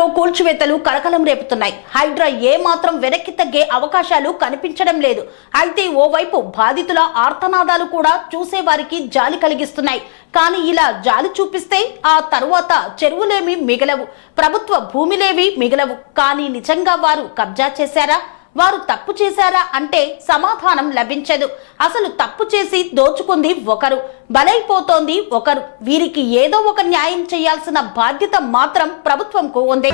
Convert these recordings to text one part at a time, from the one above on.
కిష్టరెడ్డిపేటలో కూల్చివేతలు కలకలం రేపుతున్నాయి. హైడ్రా ఏ మాత్రం వెనక్కి తగ్గే అవకాశాలు కనిపించడం లేదు. అయితే ఓవైపు బాధితుల ఆర్తనాదాలు కూడా చూసేవారికి జాలి కలిగిస్తున్నాయి. కానీ ఇలా జాలి చూపిస్తే ఆ తరువాత చెరువులేమి మిగలవు, ప్రభుత్వ భూమిలేవి మిగలవు. కానీ నిజంగా వారు కబ్జా చేశారా, వారు తప్పు చేశారా అంటే సమాధానం లభించదు. అసలు తప్పు చేసి దోచుకుంది ఒకరు, బలైపోతోంది ఒకరు. వీరికి ఏదో ఒక న్యాయం చేయాల్సిన బాధ్యత మాత్రం ప్రభుత్వంకు ఉంది.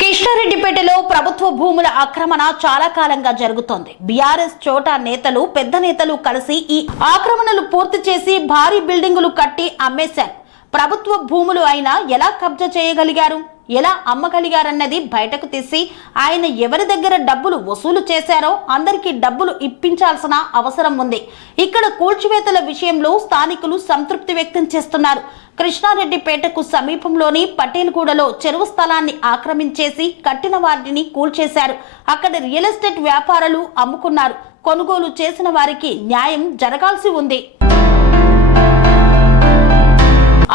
కిష్టరెడ్డిపేటలో ప్రభుత్వ భూముల ఆక్రమణ చాలా కాలంగా జరుగుతోంది. బీఆర్ఎస్ చోటా నేతలు, పెద్ద నేతలు కలిసి ఈ ఆక్రమణలు పూర్తి చేసి భారీ బిల్డింగులు కట్టి అమ్మేశారు. ప్రభుత్వ భూములు అయినా ఎలా కబ్జా చేయగలిగారు, ఎలా అమ్మగలిగారన్నది బయటకు తీసి ఆయన ఎవరి దగ్గర డబ్బులు వసూలు చేశారో అందరికీ డబ్బులు ఇప్పించాల్సిన అవసరం ఉంది. ఇక్కడ కూల్చివేతల విషయంలో స్థానికులు సంతృప్తి వ్యక్తం చేస్తున్నారు. కృష్ణారెడ్డిపేటకు సమీపంలోని పటేల్గూడలో చెరువు స్థలాన్ని ఆక్రమించేసి కట్టిన వాటిని కూల్చేశారు. అక్కడ రియల్ ఎస్టేట్ వ్యాపారులు అమ్ముకున్నారు. కొనుగోలు చేసిన వారికి న్యాయం జరగాల్సి ఉంది.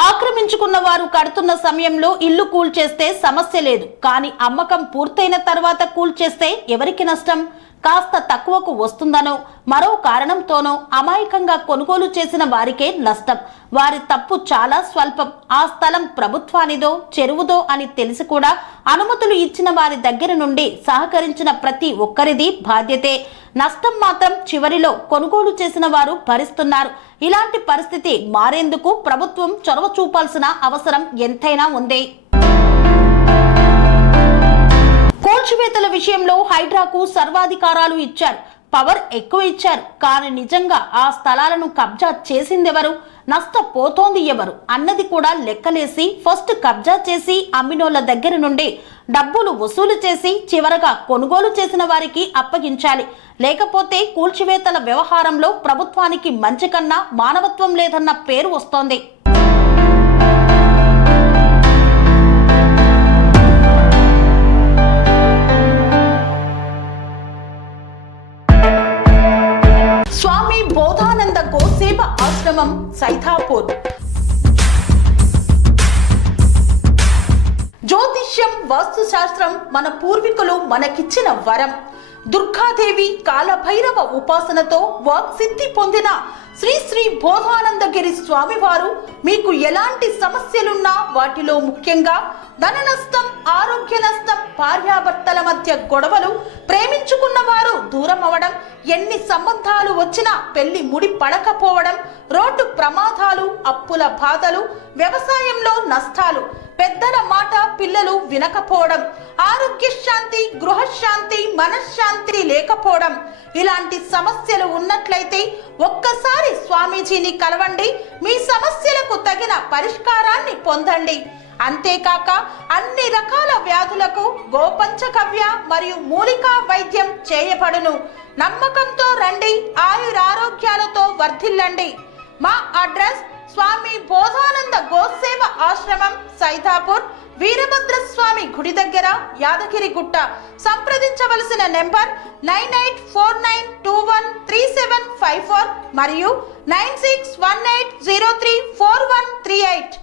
ఆక్రమించుకున్న వారు కడుతున్న సమయంలో ఇల్లు కూల్చేస్తే సమస్య లేదు. కానీ అమ్మకం పూర్తయిన తర్వాత కూల్చేస్తే ఎవరికి నష్టం? కాస్త తక్కువకు వస్తుందనో మరో కారణంతోనో అమాయకంగా కొనుగోలు చేసిన వారికే నష్టం. వారి తప్పు చాలా స్వల్పం. ఆ స్థలం ప్రభుత్వానిదో చెరువుదో అని తెలిసి కూడా అనుమతులు ఇచ్చిన వారి దగ్గర నుండి సహకరించిన ప్రతి ఒక్కరిది బాధ్యతే. నష్టం మాత్రం చివరిలో కొనుగోలు చేసిన వారు భరిస్తున్నారు. ఇలాంటి పరిస్థితి మారేందుకు ప్రభుత్వం చొరవ చూపాల్సిన అవసరం ఎంతైనా ఉంది. కూల్చివేతల విషయంలో హైడ్రాకు సర్వాధికారాలు ఇచ్చారు, పవర్ ఎక్కువ ఇచ్చారు. కానీ నిజంగా ఆ స్థలాలను కబ్జా చేసిందెవరు, నష్టపోతోంది ఎవరు అన్నది కూడా లెక్కలేసి ఫస్ట్ కబ్జా చేసి అమ్మినోళ్ల దగ్గర నుండి డబ్బులు వసూలు చేసి చివరగా కొనుగోలు చేసిన వారికి అప్పగించాలి. లేకపోతే కూల్చివేతల వ్యవహారంలో ప్రభుత్వానికి మంచి కన్నా మానవత్వం లేదన్న పేరు వస్తోంది. స్వామి బోధానంద గోసేవ ఆశ్రమం సైథాపూర్. జ్యోతిష్యం, వాస్తుశాస్త్రం మన పూర్వీకులు మనకిచ్చిన వరం. దుర్గాదేవి, కాలభైరవ ఉపాసనతో వాక్సిద్ధి పొందిన శ్రీ శ్రీ బోధానందగిరి స్వామివారు మీకు ఎలాంటి సమస్యలున్నా, వాటిలో ముఖ్యంగా ధన నష్టం, ఆరోగ్య నష్టం, భార్యాభర్తల మధ్య గొడవలు, ప్రేమించుకున్న వారు దూరం అవడం, ఎన్ని సంబంధాలు వచ్చినా పెళ్లి ముడి పడకపోవడం, రోడ్డు ప్రమాదాలు, అప్పుల బాధలు, వ్యవసాయంలో నష్టాలు, పెద్దల మాట పిల్లలు వినకపోవడం, ఆరోగ్య శాంతి, గృహశాంతి, మనశ్శాంతి లేకపోవడం, ఇలాంటి సమస్యలు ఉన్నట్లయితే ఒక్కసారి స్వామీజీని కలవండి. మీ సమస్యలకు తగిన పరిష్కారాన్ని పొందండి. అంతేకాక అన్ని రకాల వ్యాధులకు గోపంచకవ్య మరియు మూలికా వైద్యం చేయబడును. నమ్మకంతో రండి, ఆయురారోగ్యాలతో వర్ధిల్లండి. మా అడ్రస్ స్వామి బోధానంద గోసేవ ఆశ్రమం, సైథాపూర్, వీరభద్రస్వామి గుడి దగ్గర, యాదగిరిగుట్ట. సంప్రదించవలసిన నెంబర్ 9849213754 మరియు 9618034138.